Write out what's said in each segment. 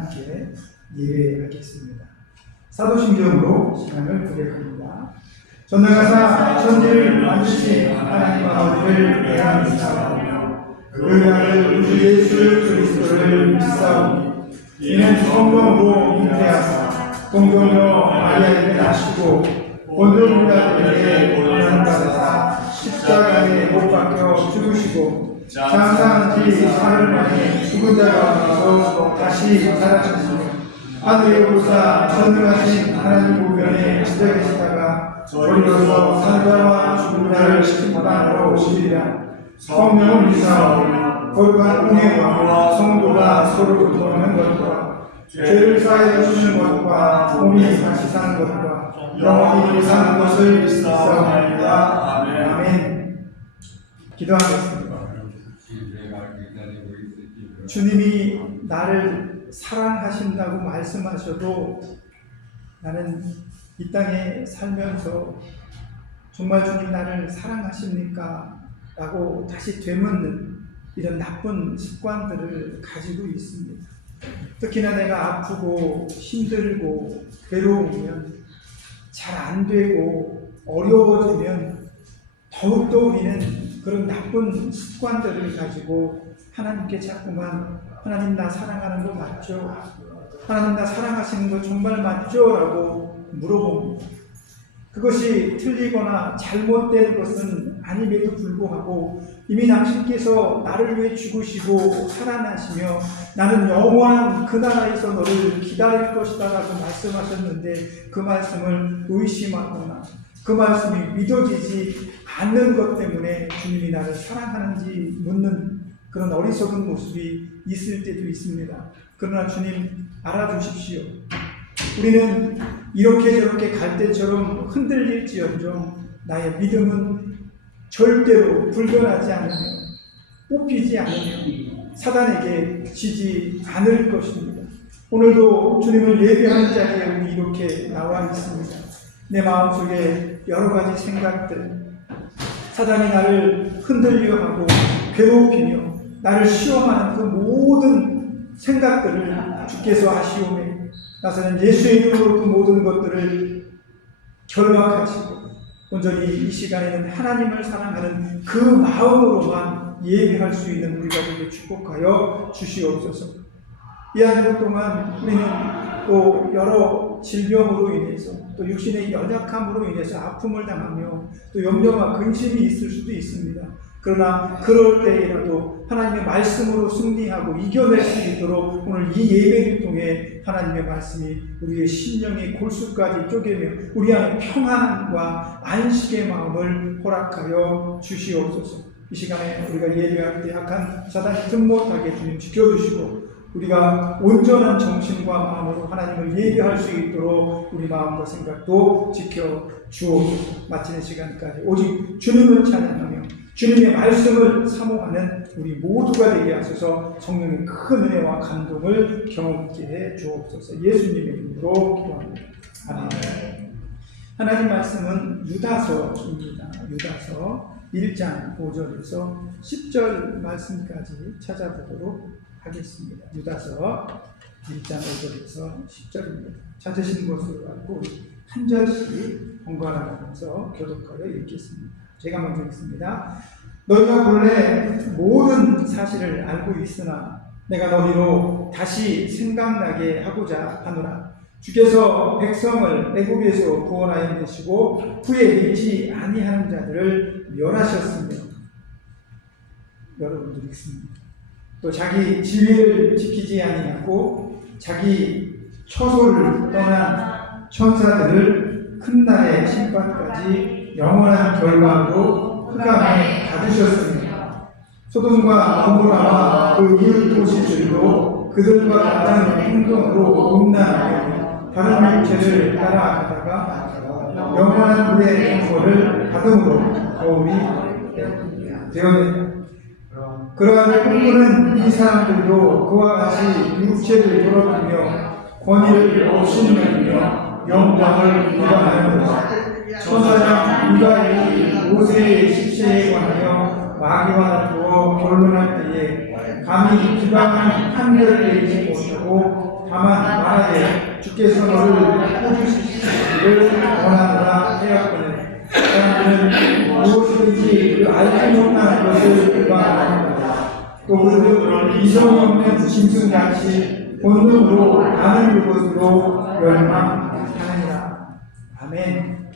함께 예배하겠습니다. 사도신경으로 시간을 구별합니다. 전능하사 천지를 만드신 하나님 아버지를 예언하며 그 아들 우주 예수 그리스도를 믿사오니 이는 성령으로 잉태하사 동정녀 마리아에게 나시고 본종 유다에게 고난을 받으사 십자가에 못 박혀 죽으시고 장사한 지 사흘 만에 죽은 자 가운데서 다시 살아나시며 하늘에 오르사 전능하신 하나님 우편에 앉아 계시다가 저리로서 산자와 죽은 자를 심판하러 오시리라. 성령을 믿사오니 거룩한 은혜와 성도가 서로 교통하는 것과 죄를 사하여 주시는 것과 몸이 다시 사는 것과 영원히 사는 것을 믿사옵나이다. 아멘. 기도하겠습니다. 주님이 나를 사랑하신다고 말씀하셔도 나는 이 땅에 살면서 정말 주님 나를 사랑하십니까? 라고 다시 되묻는 이런 나쁜 습관들을 가지고 있습니다. 특히나 내가 아프고 힘들고 괴로우면 잘 안 되고 어려워지면 더욱더 우리는 그런 나쁜 습관들을 가지고 하나님께 자꾸만 하나님 나 사랑하는 거 맞죠? 하나님 나 사랑하시는 거 정말 맞죠? 라고 물어봅니다. 그것이 틀리거나 잘못된 것은 아님에도 불구하고 이미 당신께서 나를 위해 죽으시고 살아나시며 나는 영원한 그 나라에서 너를 기다릴 것이다 라고 말씀하셨는데 그 말씀을 의심하거나 그 말씀이 믿어지지 않는 것 때문에 주님이 나를 사랑하는지 묻는 그런 어리석은 모습이 있을 때도 있습니다. 그러나 주님 알아주십시오. 우리는 이렇게 저렇게 갈 때처럼 흔들릴지언정 나의 믿음은 절대로 불변하지 않으며 뽑히지 않으며 사단에게 지지 않을 것입니다. 오늘도 주님을 예배하는 자리에 우리 이렇게 나와 있습니다. 내 마음속에 여러 가지 생각들, 사단이 나를 흔들려 하고 괴롭히며 나를 시험하는 그 모든 생각들을 주께서 아시오매 나서는 예수의 이름으로 그 모든 것들을 결박하시고 온전히 이 시간에는 하나님을 사랑하는 그 마음으로만 예배할 수 있는 우리가 되게 축복하여 주시옵소서. 이 한 주 동안 우리는 또 여러 질병으로 인해서 또 육신의 연약함으로 인해서 아픔을 당하며 또 염려와 근심이 있을 수도 있습니다. 그러나 그럴 때에라도 하나님의 말씀으로 승리하고 이겨낼 수 있도록 오늘 이 예배를 통해 하나님의 말씀이 우리의 심령의 골수까지 쪼개며 우리 안에 평안과 안식의 마음을 허락하여 주시옵소서. 이 시간에 우리가 예배할 때 약한 사단이 틈 못하게 주님 지켜주시고 우리가 온전한 정신과 마음으로 하나님을 예배할 수 있도록 우리 마음과 생각도 지켜주옵소서. 마치는 시간까지 오직 주님을 찬양하며 주님의 말씀을 사모하는 우리 모두가 되게 하소서. 성령의 큰 은혜와 감동을 경험케 해 주옵소서. 예수님의 이름으로 기도합니다. 아멘. 하나님 말씀은 유다서입니다. 유다서 1장 5절에서 10절 말씀까지 찾아보도록 하겠습니다. 유다서 1장 5절에서 10절입니다. 찾으신 것으로 알고 한 절씩 번갈아가면서 교독하여 읽겠습니다. 제가 먼저 읽습니다. 너희가 본래 모든 사실을 알고 있으나 내가 너희로 다시 생각나게 하고자 하노라. 주께서 백성을 애굽에서 구원하여 내시고 후에 믿지 아니하는 자들을 멸하셨으며 여러분들 읽습니다. 또 자기 진리를 지키지 아니하고 자기 처소를 떠난 천사들을 큰 날의 심판까지 영원한 결과로 흑암에 가두셨으며 소돔과 고모라와 그 이웃 도시들도 그들과 같은 행동으로 음란하여 다른 육체를 따라가다가 영원한 물의 정보를 받음으로 도움이 되었다. 그러한 꿈꾸는 이 사람들도 그와 같이 육체를 더럽히며 권위를 없이며 영광을 비방하였다. 천사장 유다인이 모세의 십세에 관하여 마귀와 다투어 변론할 때에 감히 비방한 한결을 내지 못하고 다만 말하되 주께서 너를 꾸짖으시기를 원하노라 하였거늘 사람들은 무엇이든지 그 알지 못하는 것을 그가 아느니라. 또 그들은 이성이 없는 짐승같이 본능으로 아는 그것으로 멸망하느니라. 아멘.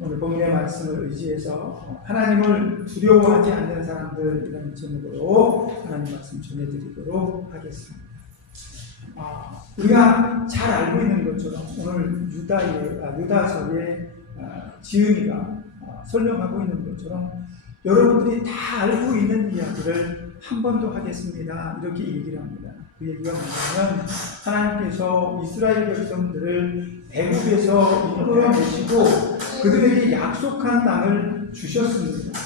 오늘 본문의 말씀을 의지해서 하나님을 두려워하지 않는 사람들이라는 제목으로 하나님 말씀 전해드리도록 하겠습니다. 우리가 잘 알고 있는 것처럼 오늘 유다서의 지은이가 설명하고 있는 것처럼 여러분들이 다 알고 있는 이야기를 한 번 더 하겠습니다. 이렇게 얘기를 합니다. 그 얘기가 뭐냐면 하나님께서 이스라엘 백성들을 애굽에서 이끌어내시고 그들에게 약속한 땅을 주셨습니다.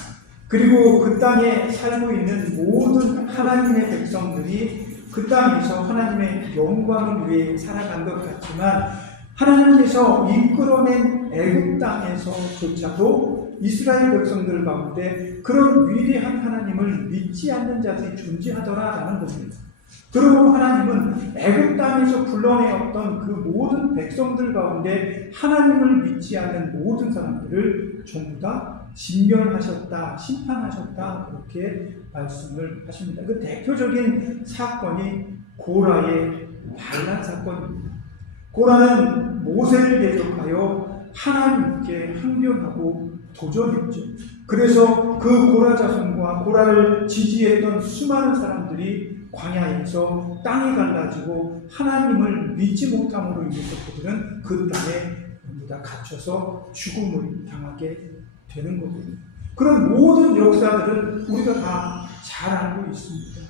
그리고 그 땅에 살고 있는 모든 하나님의 백성들이 그 땅에서 하나님의 영광을 위해 살아간 것 같지만 하나님께서 이끌어낸 애굽 땅에서조차도 이스라엘 백성들 가운데 그런 위대한 하나님을 믿지 않는 자들이 존재하더라라는 겁니다. 그리고 하나님은 애굽 땅에서 불러내었던 그 모든 백성들 가운데 하나님을 믿지 않는 모든 사람들을 전부 다 진멸하셨다, 심판하셨다 그렇게 말씀을 하십니다. 그 대표적인 사건이 고라의 반란 사건입니다. 고라는 모세를 대적하여 하나님께 항변하고 도전했죠. 그래서 그 고라 자손과 고라를 지지했던 수많은 사람들이 광야에서 땅이 갈라지고 하나님을 믿지 못함으로 인해서 그들은 그 땅에 전부 다 갇혀서 죽음을 당하게 되는 거거든요. 그런 모든 역사들은 우리가 다 잘 알고 있습니다.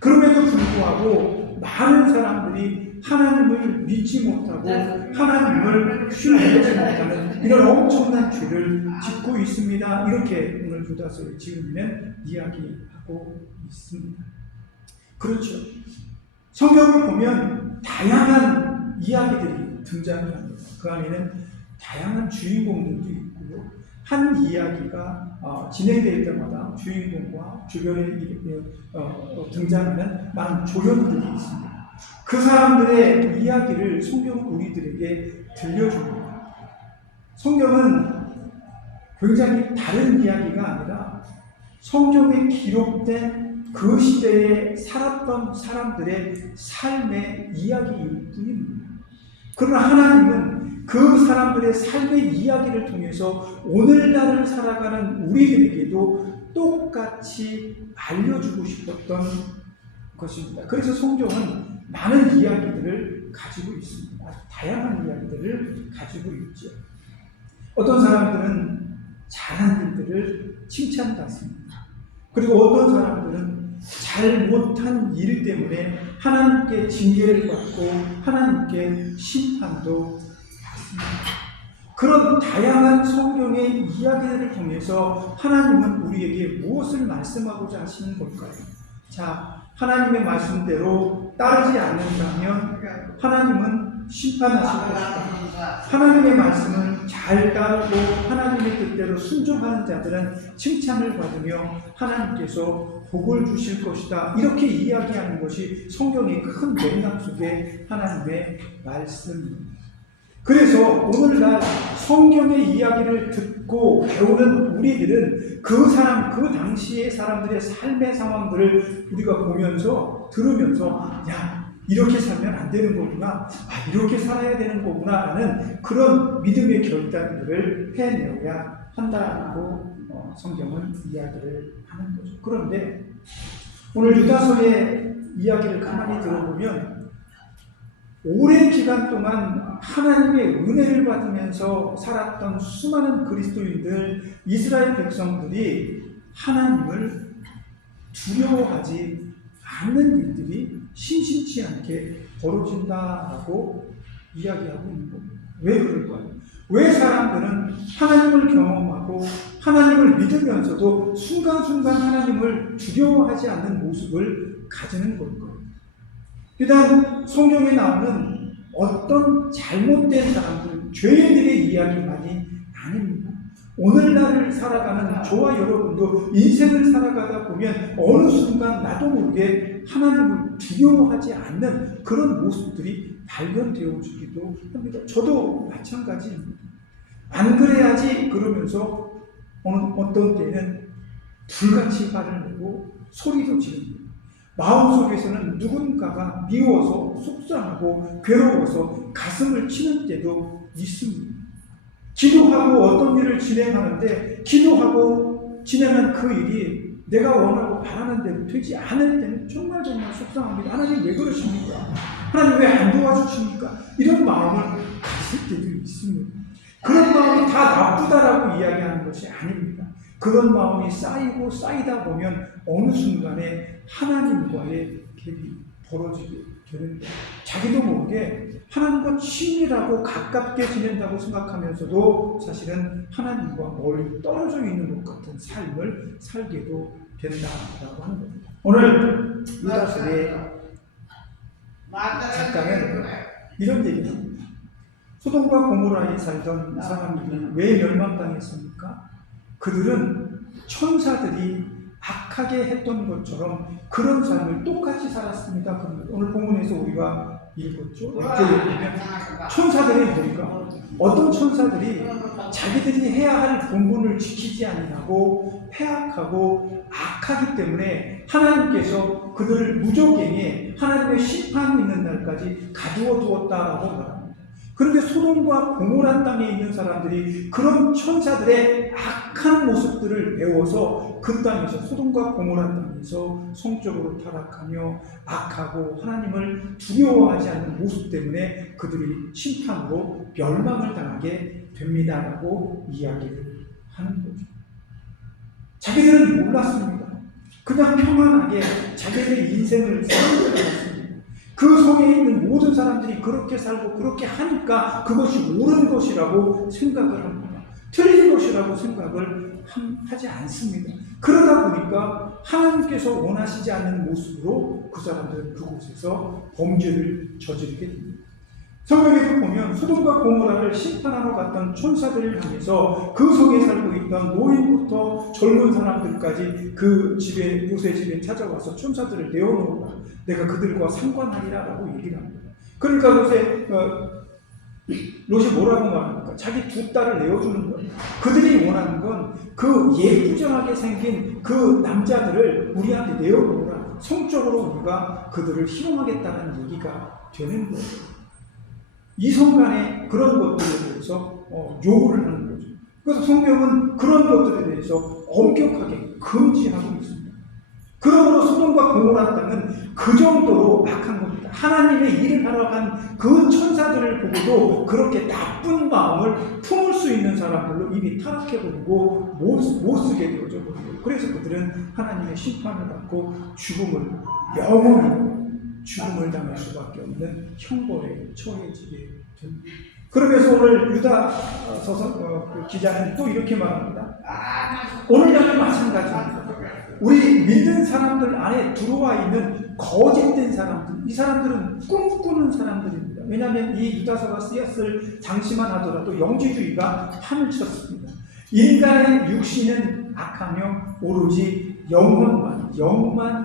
그럼에도 불구하고 많은 사람들이 하나님을 믿지 못하고 하나님을 신뢰하지 못하는 이런 엄청난 죄를 짓고 있습니다. 이렇게 오늘 유다서의 지은이는 이야기하고 있습니다. 그렇죠. 성경을 보면 다양한 이야기들이 등장을 합니다. 그 안에는 다양한 주인공들도 있고요. 한 이야기가 진행될 때마다 주인공과 주변에 등장하는 많은 조연들이 있습니다. 그 사람들의 이야기를 성경은 우리들에게 들려줍니다. 성경은 굉장히 다른 이야기가 아니라 성경에 기록된 그 시대에 살았던 사람들의 삶의 이야기일 뿐입니다. 그러나 하나님은 그 사람들의 삶의 이야기를 통해서 오늘날을 살아가는 우리들에게도 똑같이 알려주고 싶었던 것입니다. 그래서 성경은 많은 이야기들을 가지고 있습니다. 아주 다양한 이야기들을 가지고 있죠. 어떤 사람들은 잘한 일들을 칭찬받습니다. 그리고 어떤 사람들은 잘 못한 일 때문에 하나님께 징계를 받고 하나님께 심판도 받습니다. 그런 다양한 성경의 이야기들을 통해서 하나님은 우리에게 무엇을 말씀하고자 하시는 걸까요? 자, 하나님의 말씀대로 따르지 않는다면 하나님은 심판하실 것이다. 하나님의 말씀을 잘 따르고 하나님의 뜻대로 순종하는 자들은 칭찬을 받으며 하나님께서 복을 주실 것이다. 이렇게 이야기하는 것이 성경의 큰 맥락 속의 하나님의 말씀입니다. 그래서 오늘날 성경의 이야기를 듣고 배우는 우리들은 그 당시의 사람들의 삶의 상황들을 우리가 보면서, 들으면서, 야, 이렇게 살면 안 되는 거구나. 이렇게 살아야 되는 거구나. 라는 그런 믿음의 결단들을 해내어야 한다고 성경은 이야기를 하는 거죠. 그런데 오늘 유다서의 이야기를 가만히 들어보면 오랜 기간 동안 하나님의 은혜를 받으면서 살았던 수많은 그리스도인들, 이스라엘 백성들이 하나님을 두려워하지 않는 일들이 심심치 않게 벌어진다라고 이야기하고 있는 겁니다. 왜 그럴까요? 왜 사람들은 하나님을 경험하고 하나님을 믿으면서도 순간순간 하나님을 두려워하지 않는 모습을 가지는 걸까요? 일단 성경에 나오는 어떤 잘못된 사람들, 죄인들의 이야기만이 아닙니다. 오늘날을 살아가는 저와 여러분도 인생을 살아가다 보면 어느 순간 나도 모르게 하나님을 두려워하지 않는 그런 모습들이 발견되어 주기도 합니다. 저도 마찬가지입니다. 안 그래야지 그러면서 어떤 때는 불같이 화를 내고 소리도 지릅니다. 마음속에서는 누군가가 미워서 속상하고 괴로워서 가슴을 치는 때도 있습니다. 기도하고 어떤 일을 진행하는데 기도하고 진행한 그 일이 내가 원하고 바라는 대로 되지 않을 때는 정말 속상합니다. 하나님 왜 그러십니까? 하나님 왜 안 도와주십니까? 이런 마음을 가질 때도 있습니다. 그런 마음이 다 나쁘다라고 이야기하는 것이 아닙니다. 그런 마음이 쌓이고 쌓이다 보면 어느 순간에 하나님과의 갭이 벌어지게 되는 거예요. 자기도 모르게 하나님과 친밀하고 가깝게 지낸다고 생각하면서도 사실은 하나님과 멀리 떨어져 있는 것 같은 삶을 살게도 된다라고 하는 겁니다. 오늘 유다서의 작가는 이런 얘기를 합니다. 소돔과 고모라에 살던 사람들이 왜 멸망당했습니까? 그들은 천사들이 악하게 했던 것처럼 그런 삶을 똑같이 살았습니다. 오늘 본문에서 우리가 읽었죠. 천사들이 보니까 어떤 천사들이 자기들이 해야 할 본분을 지키지 아니하고 패악하고 악하기 때문에 하나님께서 그들을 무적행에 하나님의 심판이 있는 날까지 가두어 두었다라고 말합니다. 그런데 소돔과 고모라 땅에 있는 사람들이 그런 천사들의 악한 모습들을 배워서 그 땅에서 소돔과 고모라 땅에서 성적으로 타락하며 악하고 하나님을 두려워하지 않는 모습 때문에 그들이 심판으로 멸망을 당하게 됩니다라고 이야기를 하는 거죠. 자기들은 몰랐습니다. 그냥 평안하게 자기들의 인생을 사는 거였습니다. 그 속에 있는 모든 사람들이 그렇게 살고 그렇게 하니까 그것이 옳은 것이라고 생각을 합니다. 틀린 것이라고 생각을 하지 않습니다. 그러다 보니까 하나님께서 원하시지 않는 모습으로 그 사람들은 그곳에서 범죄를 저지르게 됩니다. 성경에도 보면 소돔과 고모라를 심판하러 갔던 천사들을 향해서 그 속에 살고 있던 노인부터 젊은 사람들까지 그 집에, 롯의 집에 찾아와서 천사들을 내어놓으라. 내가 그들과 상관하리라 라고 얘기를 합니다. 그러니까 롯이 뭐라고 말합니까? 자기 두 딸을 내어주는 거예요. 그들이 원하는 건 그 예쁘장하게 생긴 그 남자들을 우리한테 내어놓으라. 성적으로 우리가 그들을 희롱하겠다는 얘기가 되는 거예요. 이성 간에 그런 것들에 대해서 요구를 하는 거죠. 그래서 성경은 그런 것들에 대해서 엄격하게 금지하고 있습니다. 그러므로 소돔과 고모라 땅은 그 정도로 악한 겁니다. 하나님의 일을 하러 간 그 천사들을 보고도 그렇게 나쁜 마음을 품을 수 있는 사람들로 이미 타락해버리고 못 쓰게 되어져 버리고, 그래서 그들은 하나님의 심판을 받고 영원히 죽음을 당할 수밖에 없는 형벌에 처해지게 됩니다. 그러면서 오늘 유다서서 기자는 또 이렇게 말합니다. 오늘날도 마찬가지입니다. 우리 믿는 사람들 안에 들어와 있는 거짓된 사람들, 이 사람들은 꿈꾸는 사람들입니다. 왜냐하면 이 유다서가 쓰였을 당시만 하더라도 영지주의가 판을 쳤습니다. 인간의 육신은 악하며 오로지 영만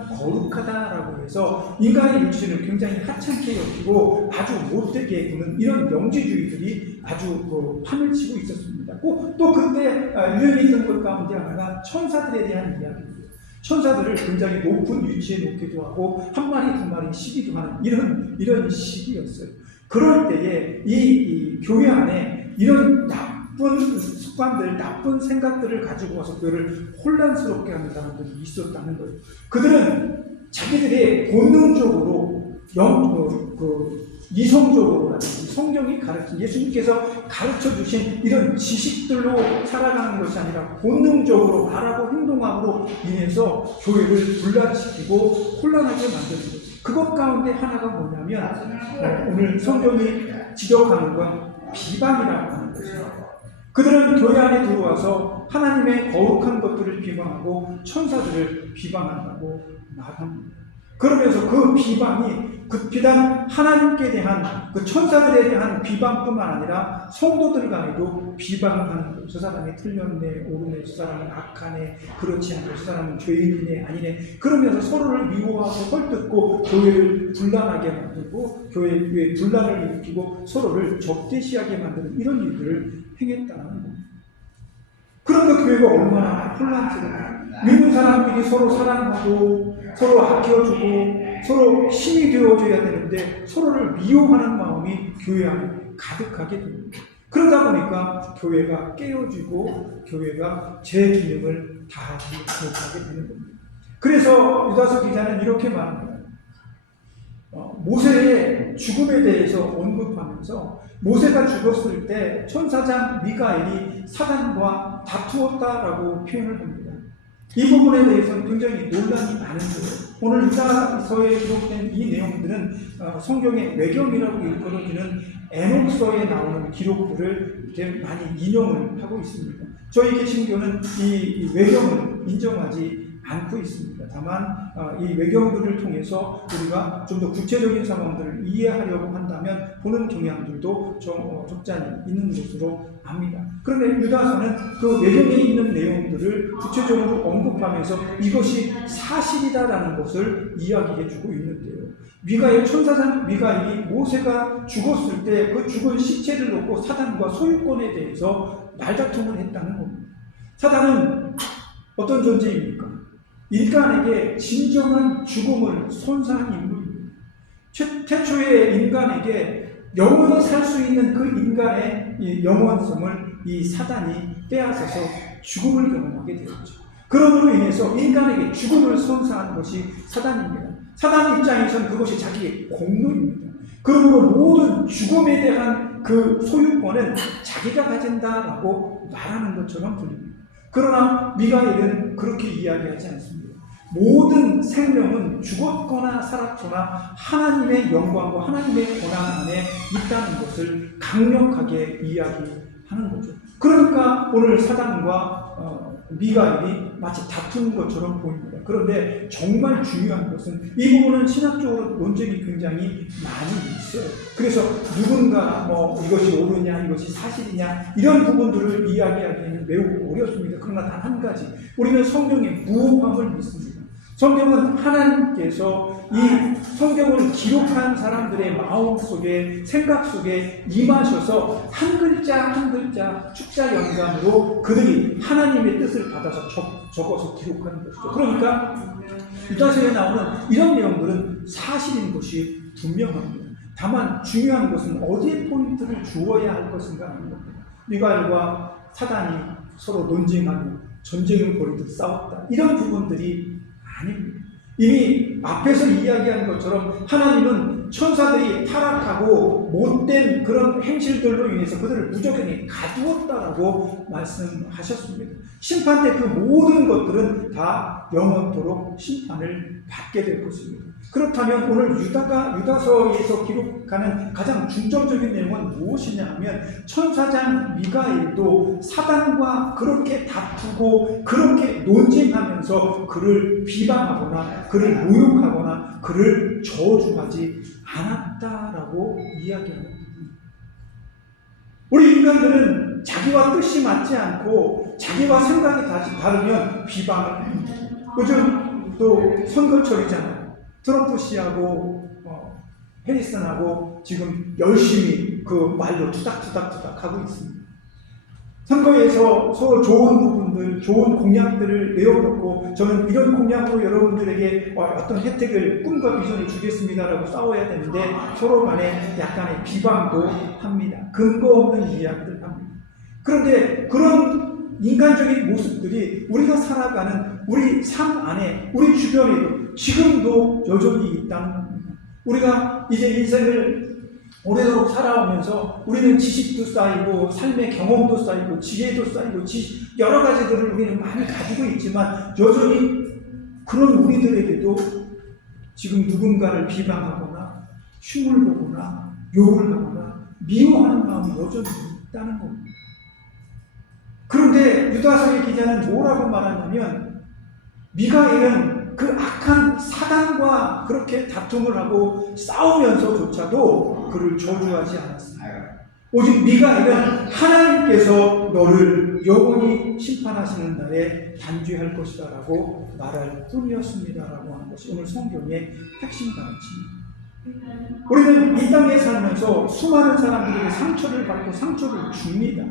거룩하다라고 해서 인간의 육신을 굉장히 하찮게 여기고 아주 못되게 구는 이런 영지주의들이 아주 판을 치고 있었습니다. 또 그때 유행했던 것 가운데 하나가 천사들에 대한 이야기입니다. 천사들을 굉장히 높은 위치에 놓기도 하고 한 마리 두 마리 시기도 하는 이런 시기였어요. 그럴 때에 이 교회 안에 이런 나쁜 습관들, 나쁜 생각들을 가지고 와서 그를 혼란스럽게 하는 사람들이 있었다는 거예요. 그들은 자기들의 본능적으로 이성적으로라든지 성경이 가르친, 예수님께서 가르쳐 주신 이런 지식들로 살아가는 것이 아니라 본능적으로 말하고 행동함으로 인해서 교회를 분란시키고 혼란하게 만드는 거죠. 그것 가운데 하나가 뭐냐면 오늘 성경이 지적하는 건 비방이라고 하는 것입니다. 그들은 교회 안에 들어와서 하나님의 거룩한 것들을 비방하고 천사들을 비방한다고 말합니다. 그러면서 그 비방이 그 비단 하나님께 대한 그 천사들에 대한 비방뿐만 아니라 성도들 간에도 비방하는 거예요. 저 사람이 틀렸네, 옳으네, 저 사람은 악하네, 그렇지 않네, 저 사람은 죄인이네, 아니네. 그러면서 서로를 미워하고 헐뜯고 교회를 분란하게 만들고 교회에 분란을 일으키고 서로를 적대시하게 만드는 이런 일들을 행했다는 거예요. 그러니까 교회가 얼마나 혼란스러워요. 믿는 사람끼리 서로 사랑하고 서로 아껴주고 서로 힘이 되어줘야 되는데 서로를 미워하는 마음이 교회 안에 가득하게 됩니다. 그러다 보니까 교회가 깨어지고 교회가 제 기능을 다하지 못하게 되는 겁니다. 그래서 유다서 기자는 이렇게 말합니다. 모세의 죽음에 대해서 언급하면서 모세가 죽었을 때 천사장 미가엘이 사단과 다투었다라고 표현을 합니다. 이 부분에 대해서는 굉장히 논란이 많은데요. 오늘 유다서에 기록된 이 내용들은 성경의 외경이라고 일컬어지는 에녹서에 나오는 기록들을 이렇게 많이 인용을 하고 있습니다. 저희 개신교는 이 외경을 인정하지 않고 있습니다. 다만 이 외경들을 통해서 우리가 좀 더 구체적인 상황들을 이해하려고 한다면 보는 경향들도 적잖이 있는 것으로 압니다. 그런데 유다서는 그 외경에 있는 내용들을 구체적으로 언급하면서 이것이 사실이다라는 것을 이야기해주고 있는데요. 미가엘 천사장 미가엘이 모세가 죽었을 때 그 죽은 시체를 놓고 사단과 소유권에 대해서 말다툼을 했다는 겁니다. 사단은 어떤 존재입니까? 인간에게 진정한 죽음을 선사한 인물입니다. 태초의 인간에게 영원히 살 수 있는 그 인간의 이 영원성을 이 사단이 빼앗아서 죽음을 경험하게 되었죠. 그러므로 인해서 인간에게 죽음을 선사한 것이 사단입니다. 사단 입장에서는 그것이 자기의 공로입니다. 그러므로 모든 죽음에 대한 그 소유권은 자기가 가진다라고 말하는 것처럼 들립니다. 그러나 미가엘은 그렇게 이야기하지 않습니다. 모든 생명은 죽었거나 살았거나 하나님의 영광과 하나님의 권한 안에 있다는 것을 강력하게 이야기하는 거죠. 그러니까 오늘 사단과 미가엘이 마치 다투는 것처럼 보입니다. 그런데 정말 중요한 것은 이 부분은 신학적으로 논쟁이 굉장히 많이 있어요. 그래서 누군가 이것이 옳으냐 이것이 사실이냐 이런 부분들을 이야기하기에는 매우 어렵습니다. 그러나 단 한 가지, 우리는 성경의 무호함을 믿습니다. 성경은 하나님께서 이 성경을 기록한 사람들의 마음 속에, 생각 속에 임하셔서 한 글자 한 글자 축자 영감으로 그들이 하나님의 뜻을 받아서 적어서 기록하는 것이죠. 그러니까 유다서에 나오는 이런 내용들은 사실인 것이 분명합니다. 다만 중요한 것은 어디에 포인트를 주어야 할 것인가 하는 겁니다. 미가엘과 사단이 서로 논쟁하고 전쟁을 벌이듯 싸웠다. 이런 부분들이 아닙니다. 이미 앞에서 이야기한 것처럼 하나님은 천사들이 타락하고 못된 그런 행실들로 인해서 그들을 무조건히 가두었다라고 말씀하셨습니다. 심판 때 그 모든 것들은 다 영원토록 심판을 받게 될 것입니다. 그렇다면 오늘 유다서에서 기록하는 가장 중점적인 내용은 무엇이냐 하면 천사장 미가엘도 사단과 그렇게 다투고 그렇게 논쟁하면서 그를 비방하거나 그를 모욕하거나 그를 저주하지 않았다라고 이야기하는 부분입니다. 우리 인간들은 자기와 뜻이 맞지 않고 자기와 생각이 다르면 비방을 합니다. 요즘 또 선거철이잖아요. 트럼프 씨하고 해리슨하고 지금 열심히 그 말로 투닥투닥 하고 있습니다. 선거에서 서로 좋은 부분들, 좋은 공약들을 내어놓고 저는 이런 공약으로 여러분들에게 어떤 혜택을, 꿈과 비전을 주겠습니다라고 싸워야 되는데 서로 간에 약간의 비방도 합니다. 근거 없는 이야기를 합니다. 그런데 그런 인간적인 모습들이 우리가 살아가는 우리 삶 안에, 우리 주변에도 지금도 여전히 있다는 겁니다. 우리가 이제 인생을 오래도록 살아오면서 우리는 지식도 쌓이고 삶의 경험도 쌓이고 지혜도 쌓이고 여러 가지들을 우리는 많이 가지고 있지만 여전히 그런 우리들에게도 지금 누군가를 비방하거나 흉을 보거나 욕을 하거나 미워하는 마음이 여전히 있다는 겁니다. 그런데 유다서의 기자는 뭐라고 말하냐면 미가엘은 그 악한 사단과 그렇게 다툼을 하고 싸우면서조차도 그를 저주하지 않았습니다. 오직 미가엘은 하나님께서 너를 영원히 심판하시는 날에 단죄할 것이다 라고 말할 뿐이었습니다 라고 하는 것이 오늘 성경의 핵심 가르침입니다. 우리는 이 땅에 살면서 수많은 사람들에게 상처를 받고 상처를 줍니다.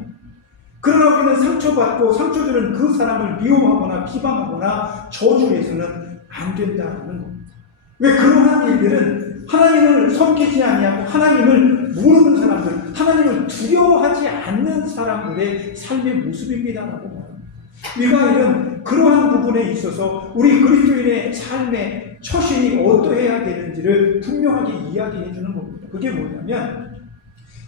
그러나 우리는 상처받고 상처 주는 그 사람을 미워하거나 비방하거나 저주해서는 안 된다는 겁니다. 왜 그러한 일들은 하나님을 섬기지 아니하고 하나님을 모르는 사람들, 하나님을 두려워하지 않는 사람들의 삶의 모습입니다라고 말합니다. 미가엘은 그러한 부분에 있어서 우리 그리스도인의 삶의 처신이 어떠해야 되는지를 분명하게 이야기해 주는 겁니다. 그게 뭐냐면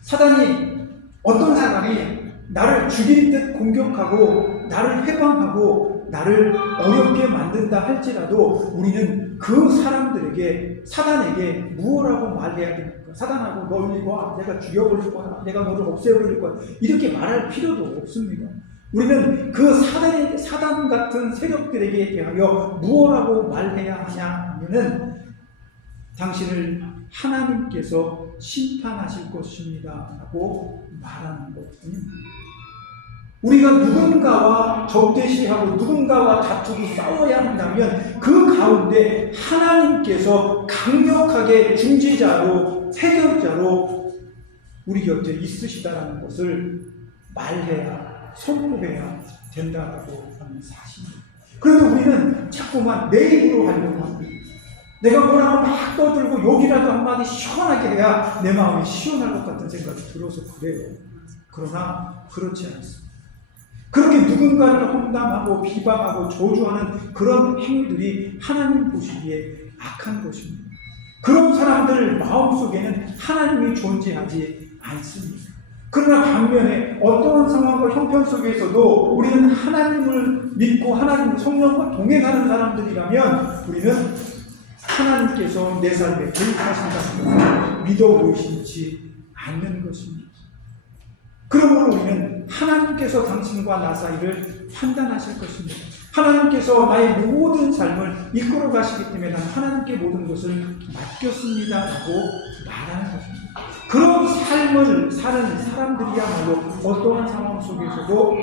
사단이 어떤 사람이 나를 죽일 듯 공격하고 나를 해방하고 나를 어렵게 만든다 할지라도 우리는 그 사람들에게 사단에게 무엇라고 말해야 됩니까? 사단하고 널 와 내가 죽여버릴 거야, 내가 너를 없애버릴 거야 이렇게 말할 필요도 없습니다. 우리는 그 사단 같은 세력들에게 대하여 무엇라고 말해야 하냐 하면은 당신을 하나님께서 심판하실 것입니다 라고 말하는 것입니다. 우리가 누군가와 적대시하고 누군가와 다투고 싸워야 한다면 그 가운데 하나님께서 강력하게 중지자로 해결자로 우리 곁에 있으시다라는 것을 말해야 선포해야 된다라고 하는 사실입니다. 그런데 우리는 자꾸만 내 입으로 하려고 합니다. 내가 뭐라고 막 떠들고 욕이라도 한마디 시원하게 해야 내 마음이 시원할 것 같은 생각이 들어서 그래요. 그러나 그렇지 않습니다. 그렇게 누군가를 험담하고 비방하고 저주하는 그런 행위들이 하나님 보시기에 악한 것입니다. 그런 사람들 마음속에는 하나님이 존재하지 않습니다. 그러나 반면에 어떠한 상황과 형편 속에서도 우리는 하나님을 믿고 하나님 성령과 동행하는 사람들이라면 우리는 하나님께서 내 삶에 개입하신다는 것을 믿어 보이시지 않는 것입니다. 그러므로 우리는 하나님께서 당신과 나 사이를 판단하실 것입니다. 하나님께서 나의 모든 삶을 이끌어 가시기 때문에 나는 하나님께 모든 것을 맡겼습니다 라고 말하는 것입니다. 그런 삶을 사는 사람들이야말로 어떠한 상황 속에서도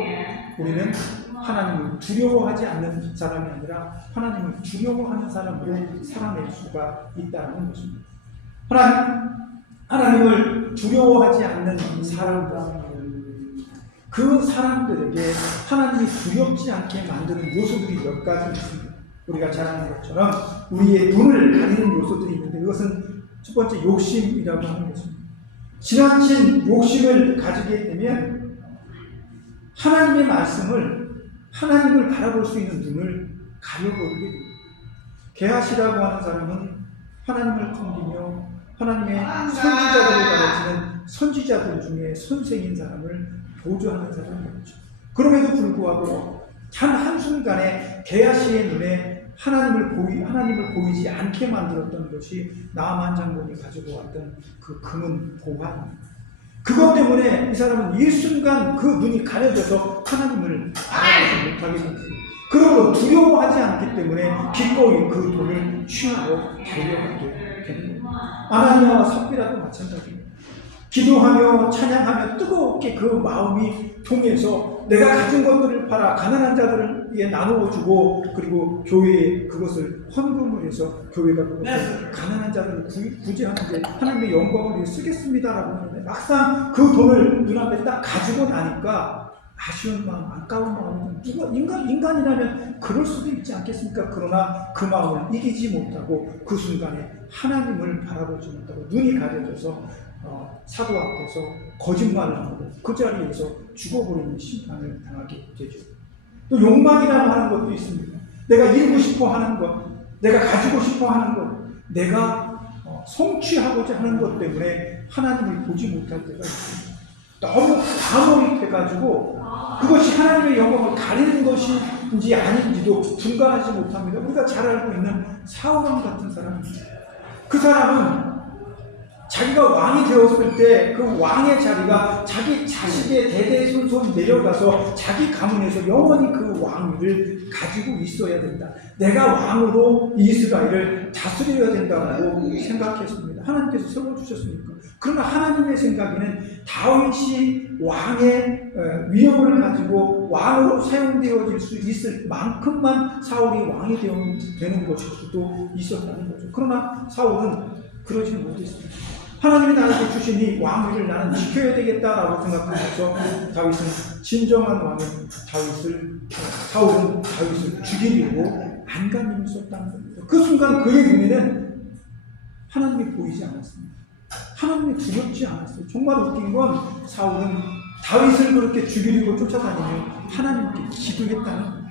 우리는 하나님을 두려워하지 않는 사람이 아니라 하나님을 두려워하는 사람으로 살아낼 수가 있다는 것입니다. 하나님을 두려워하지 않는 사람들, 그 사람들에게 하나님이 두렵지 않게 만드는 요소들이 몇 가지 있습니다. 우리가 잘 아는 것처럼 우리의 눈을 가리는 요소들이 있는데 그것은 첫 번째 욕심이라고 하는 것입니다. 지나친 욕심을 가지게 되면 하나님의 말씀을 하나님을 바라볼 수 있는 눈을 가려버리게 됩니다. 게하시라고 하는 사람은 하나님을 섬기며 하나님의 선지자들을 가르치는 선지자들 중에 선생인 사람을 보조하는 사람이었죠. 그럼에도 불구하고 단 한순간에 게하시의 눈에 하나님을 보이지 않게 만들었던 것이 나아만 장군이 가지고 왔던 그 금은 보화입니다. 그것 때문에 이 사람은 일순간 그 눈이 가려져서 하나님을 바라보지 못하게 됐습니다. 그러므로 두려워하지 않기 때문에 기꺼이 그 돈을 취하고 달려가게 되는 겁니다. 아나니아와 삽비라도 마찬가지입니다. 기도하며 찬양하며 뜨겁게 그 마음이 통해서 내가 가진 것들을 팔아 가난한 자들에게 나누어 주고 그리고 교회에 그것을 헌금을 해서 교회가 그것을 가난한 자들을 구제하는데 하나님의 영광을 위해 쓰겠습니다라고 하는데 막상 그 돈을 눈앞에 딱 가지고 나니까 아쉬운 마음, 아까운 마음, 인간이라면 그럴 수도 있지 않겠습니까? 그러나 그 마음을 이기지 못하고 그 순간에 하나님을 바라보지 못하고 눈이 가려져서 사도 앞에서 거짓말을 하고 그 자리에서 죽어버리는 심판을 당하게 되죠. 또 욕망이라고 하는 것도 있습니다. 내가 이루고 싶어 하는 것, 내가 가지고 싶어 하는 것, 내가 성취하고자 하는 것 때문에 하나님을 보지 못할 때가 있습니다. 너무 과몰입해가지고 그것이 하나님의 영광을 가리는 것인지 아닌지도 분간하지 못합니다. 우리가 잘 알고 있는 사울왕 같은 사람입니다. 그 사람은 자기가 왕이 되었을 때 그 왕의 자리가 자기 자식의 대대손손 내려가서 자기 가문에서 영원히 그 왕위를 가지고 있어야 된다. 내가 왕으로 이스라엘을 다스려야 된다고 생각했습니다. 하나님께서 세워주셨으니까. 그러나 하나님의 생각에는 다윗이 왕의 위엄을 가지고 왕으로 사용되어질 수 있을 만큼만 사울이 왕이 되는 것일 수도 있었다는 거죠. 그러나 사울은 그러지 못했습니다. 하나님이 나에게 주신 이 왕위를 나는 지켜야 되겠다라고 생각하면서 다윗은 진정한 왕인 사울은 다윗을 죽이려고 안간힘을 썼다는 겁니다. 그 순간 그의 눈에는 하나님이 보이지 않았습니다. 하나님이 두렵지 않았어요. 정말 웃긴 건 사울은 다윗을 그렇게 죽이려고 쫓아다니며 하나님께 기도했다는 거예요.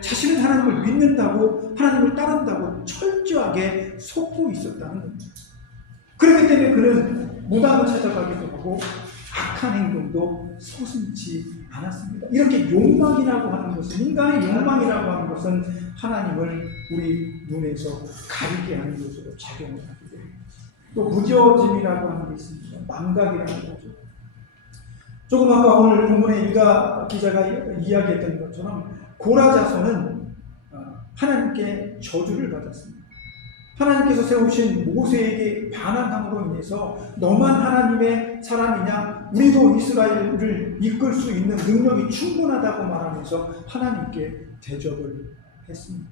자신은 하나님을 믿는다고 하나님을 따른다고 철저하게 속고 있었다는 겁니다. 그렇기 때문에 그는 무당을 찾아가기도 하고 악한 행동도 서슴지 않았습니다. 이렇게 욕망이라고 하는 것은, 인간의 욕망이라고 하는 것은 하나님을 우리 눈에서 가리게 하는 것으로 작용을 하게 됩니다. 또 무지어짐이라고 하는 게 있습니다. 망각이라는 거죠. 조금 아까 오늘 본문에 유다 기자가 이야기했던 것처럼 고라 자손은 하나님께 저주를 받았습니다. 하나님께서 세우신 모세에게 반항함으로 인해서 너만 하나님의 사람이냐, 우리도 이스라엘을 이끌 수 있는 능력이 충분하다고 말하면서 하나님께 대적을 했습니다.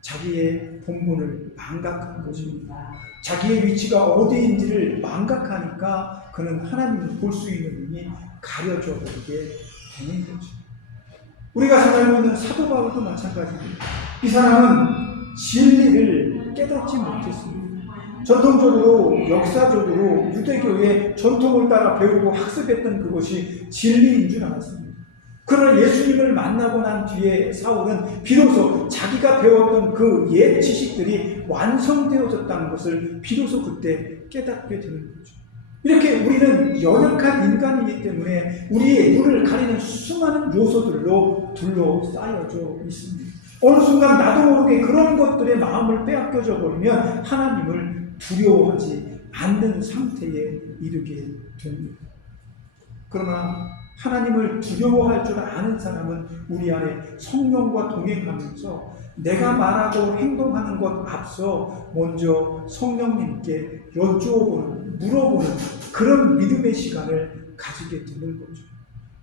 자기의 본분을 망각한 것입니다. 자기의 위치가 어디인지를 망각하니까 그는 하나님을 볼 수 있는 눈이 가려져 버리게 되는 거죠. 우리가 잘 알고 있는 사도 바울도 마찬가지입니다. 이 사람은 진리를 깨닫지 못했습니다. 전통적으로, 역사적으로 유대교의 전통을 따라 배우고 학습했던 그것이 진리인 줄 알았습니다. 그러나 예수님을 만나고 난 뒤에 사울은 비로소 자기가 배웠던 그 옛 지식들이 완성되어졌다는 것을 비로소 그때 깨닫게 되는 거죠. 이렇게 우리는 연약한 인간이기 때문에 우리의 눈을 가리는 수많은 요소들로 둘러싸여져 있습니다. 어느 순간 나도 모르게 그런 것들의 마음을 빼앗겨져 버리면 하나님을 두려워하지 않는 상태에 이르게 됩니다. 그러나 하나님을 두려워할 줄 아는 사람은 우리 안에 성령과 동행하면서 내가 말하고 행동하는 것 앞서 먼저 성령님께 여쭈어보는, 물어보는 그런 믿음의 시간을 가지게 되는 거죠.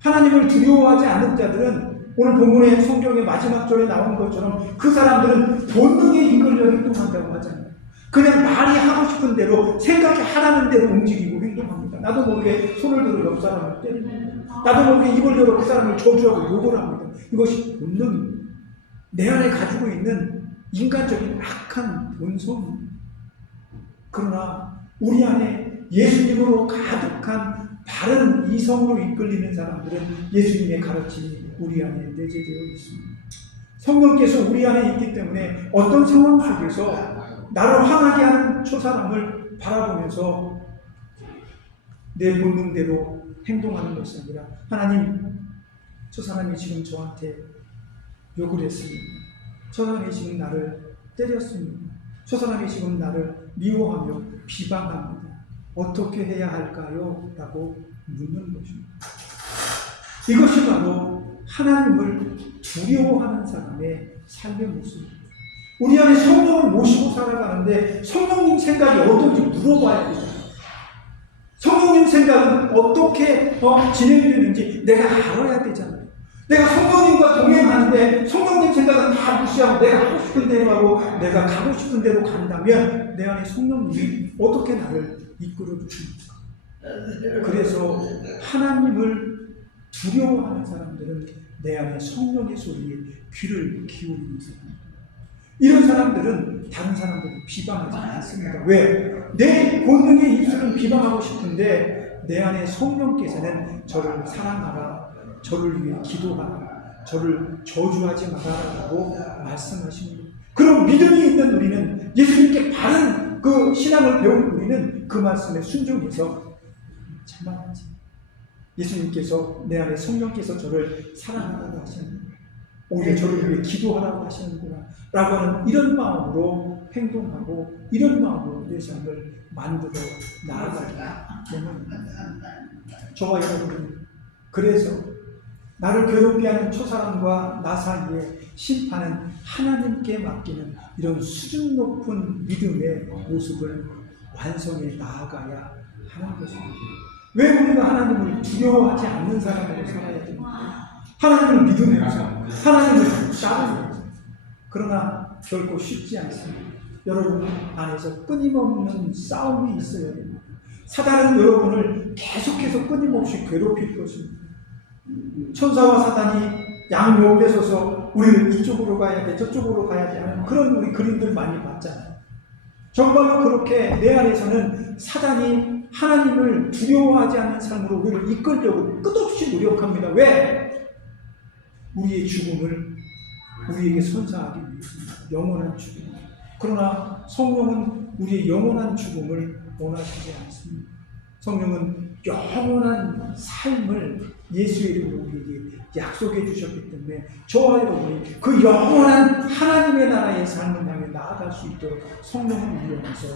하나님을 두려워하지 않는 자들은 오늘 본문의 성경의 마지막 절에 나온 것처럼 그 사람들은 본능에 이끌려 행동한다고 하잖아요. 그냥 말이 하고 싶은 대로, 생각이 하라는 대로 움직이고 행동합니다. 나도 모르게 손을 들어 옆 사람을 때립니다. 나도 모르게 입을 열어 그 사람을 저주하고 욕을 합니다. 이것이 본능입니다. 내 안에 가지고 있는 인간적인 악한 본성입니다. 그러나 우리 안에 예수님으로 가득한 바른 이성으로 이끌리는 사람들은 예수님의 가르침이 우리 안에 내재되어 있습니다. 성령께서 우리 안에 있기 때문에 어떤 상황 속에서 나를 화나게 하는 저 사람을 바라보면서 내 본능대로 행동하는 것이 아니라, 하나님, 저 사람이 지금 저한테 욕을 했습니다. 저 사람이 지금 나를 때렸습니다. 저 사람이 지금 나를 미워하며 비방합니다. 어떻게 해야 할까요? 라고 묻는 것입니다. 이것이 바로 하나님을 두려워하는 사람의 삶의 모습입니다. 우리 안에 성령을 모시고 살아가는데 성령님 생각이 어떤지 물어봐야 되잖아요. 성령님 생각은 어떻게 진행되는지 내가 알아야 되잖아요. 내가 성령님과 동행하는데 성령님 생각은 다 무시하고 내가 하고 싶은 대로 하고 내가 가고 싶은 대로 간다면 내 안에 성령님이 어떻게 나를 이끌어 주십니까? 그래서 하나님을 두려워하는 사람들은 내 안에 성령의 소리에 귀를 기울이는 사람입니다. 이런 사람들은 다른 사람들을 비방하지 않습니다. 왜? 내 본능의 입술은 비방하고 싶은데 내 안에 성령께서는 저를 사랑하라, 저를 위해 기도하라, 저를 저주하지 마라라고 말씀하십니다. 그럼 믿음이 있는 우리는, 예수님께 바른 그 신앙을 배운 우리는 그 말씀에 순종해서 참아야지. 예수님께서, 내 안에 성령께서 저를 사랑하라고 하시는, 오히려 저를 위해 기도하라고 하시는구나 라고 하는 이런 마음으로 행동하고 이런 마음으로 내 삶을 만들어 나아가기 때문입니다. 저와 여러분은 그래서 나를 괴롭게 하는 초사람과 나 사이에 심판은 하나님께 맡기는 이런 수준 높은 믿음의 모습을 완성해 나아가야 하는 것입니다. 왜 우리가 하나님을 두려워하지 않는 사람으로 살아야 됩니까? 하나님을 믿으면서 하나님을 따르면서. 그러나 결코 쉽지 않습니다. 여러분 안에서 끊임없는 싸움이 있어야 됩니다. 사단은 여러분을 계속해서 끊임없이 괴롭힐 것입니다. 천사와 사단이 양 옆에 서서 우리를 이쪽으로 가야 돼 저쪽으로 가야 돼 하는 그런 우리 그림들 많이 봤잖아요. 정말로 그렇게 내 안에서는 사단이 하나님을 두려워하지 않는 삶으로 우리를 이끌려고 끝없이 노력합니다. 왜? 우리의 죽음을 우리에게 선사하기 위해서입니다. 영원한 죽음. 그러나 성령은 우리의 영원한 죽음을 원하시지 않습니다. 성령은 영원한 삶을 예수의 이름으로 우리에게 약속해 주셨기 때문에 저와 여러분이 그 영원한 하나님의 나라의 삶을 향해 나아갈 수 있도록 성령을 이용해서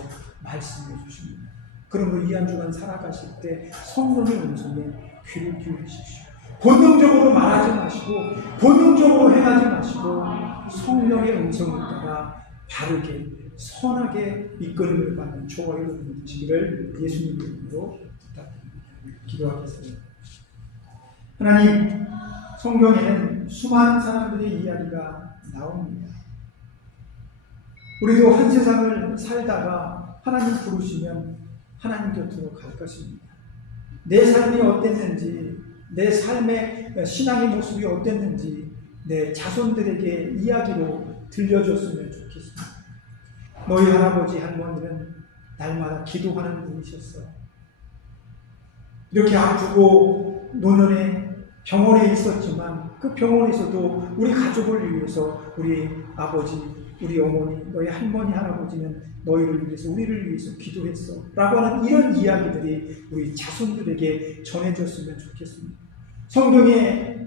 말씀해 주십니다. 그러므로 이 한 주간 살아가실 때 성령의 음성에 귀를 기울이십시오. 본능적으로 말하지 마시고 본능적으로 행하지 마시고 성령의 음성을 따라 바르게 선하게 이끌림을 받는 저와 여러분이 되시기를 예수님 이름으로 부탁드립니다. 기도하겠습니다. 하나님, 성경에는 수많은 사람들의 이야기가 나옵니다. 우리도 한 세상을 살다가 하나님 부르시면 하나님 곁으로 갈 것입니다. 내 삶이 어땠는지, 내 삶의 신앙의 모습이 어땠는지 내 자손들에게 이야기로 들려줬으면 좋겠습니다. 너희 할아버지 할머니는 날마다 기도하는 분이셨어. 이렇게 아프고 노년에 병원에 있었지만 그 병원에서도 우리 가족을 위해서 우리 아버지, 우리 어머니, 너희 할머니, 할아버지는 너희를 위해서 우리를 위해서 기도했어 라고 하는 이런 이야기들이 우리 자손들에게 전해졌으면 좋겠습니다. 성경에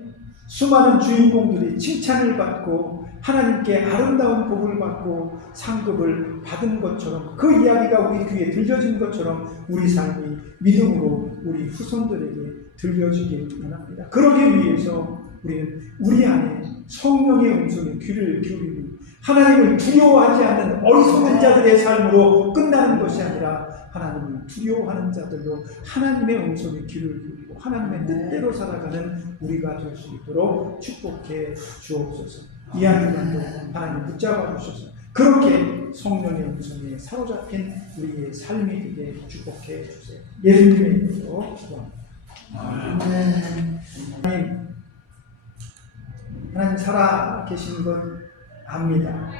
수많은 주인공들이 칭찬을 받고 하나님께 아름다운 복을 받고 상급을 받은 것처럼 그 이야기가 우리 귀에 들려진 것처럼 우리 삶이 믿음으로 우리 후손들에게 들려지길 원합니다. 그러기 위해서 우리는 우리 안에 성령의 음성에 귀를 기울이고 하나님을 두려워하지 않는 어리석은 자들의 삶으로 끝나는 것이 아니라 하나님을 두려워하는 자들로 하나님의 음성에 귀를 기울이고 하나님의 뜻대로 살아가는 우리가 될 수 있도록 축복해 주옵소서. 이 한 주간도 하나님 붙잡아 주셔서 그렇게 성령의 음성에 사로잡힌 우리의 삶이 되게 축복해 주세요. 예수님의 이름으로 기도합니다. 하나님 살아 계신 것 압니다.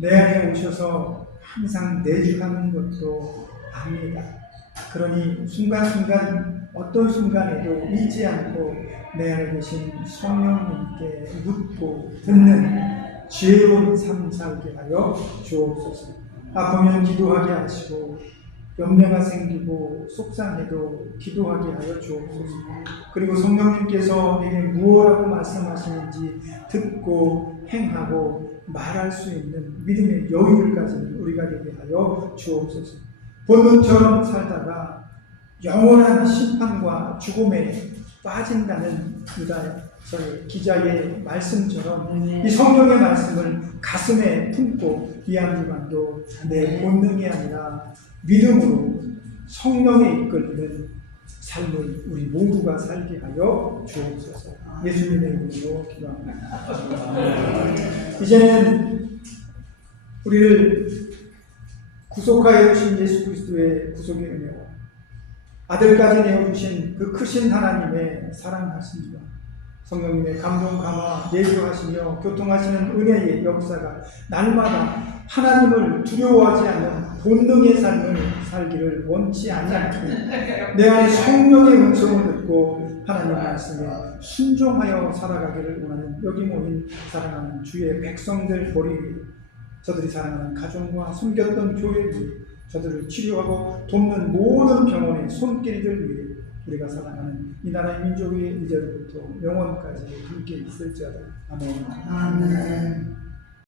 내 안에 오셔서 항상 내주하는 것도 압니다. 그러니 순간순간 어떤 순간에도 잊지 않고 내 안에 계신 성령님께 묻고 듣는 지혜로운 삶 살게 하여 주옵소서. 아프면 기도하게 하시고 염려가 생기고 속상해도 기도하게 하여 주옵소서. 그리고 성령님께서 내게 무엇라고 말씀하시는지 듣고 행하고 말할 수 있는 믿음의 여유를 가지는 우리가 되게 하여 주옵소서. 본능처럼 살다가 영원한 심판과 죽음에 빠진다는 유다서의 기자의 말씀처럼 이 성령의 말씀을 가슴에 품고 이 한 주간도 내 본능이 아니라 믿음으로 성령에 이끌리는 삶을 우리 모두가 살게 하여 주옵소서. 예수님의 이름으로 기도합니다. 이제는 우리를 구속하여 주신 예수 그리스도의 구속의 은혜와 아들까지 내어주신 그 크신 하나님의 사랑하심과 성령님의 감동 감화 예조하시며 교통하시는 은혜의 역사가 날마다 하나님을 두려워하지 않는 본능의 삶을 살기를 원치 않고 내 안에 성령의 음성을 듣고 하나님 말씀에 순종하여 살아가기를 원하는 여기 모인 사랑하는 주의 백성들 머리 위에 저들이 사랑하는 가정과 섬겼던 교회 위에 저들을 치료하고 돕는 모든 병원의 손길들 위해 우리가 사랑하는 이 나라의 민족의 이제로부터 영원까지 함께 있을지어다. 아멘. 아멘.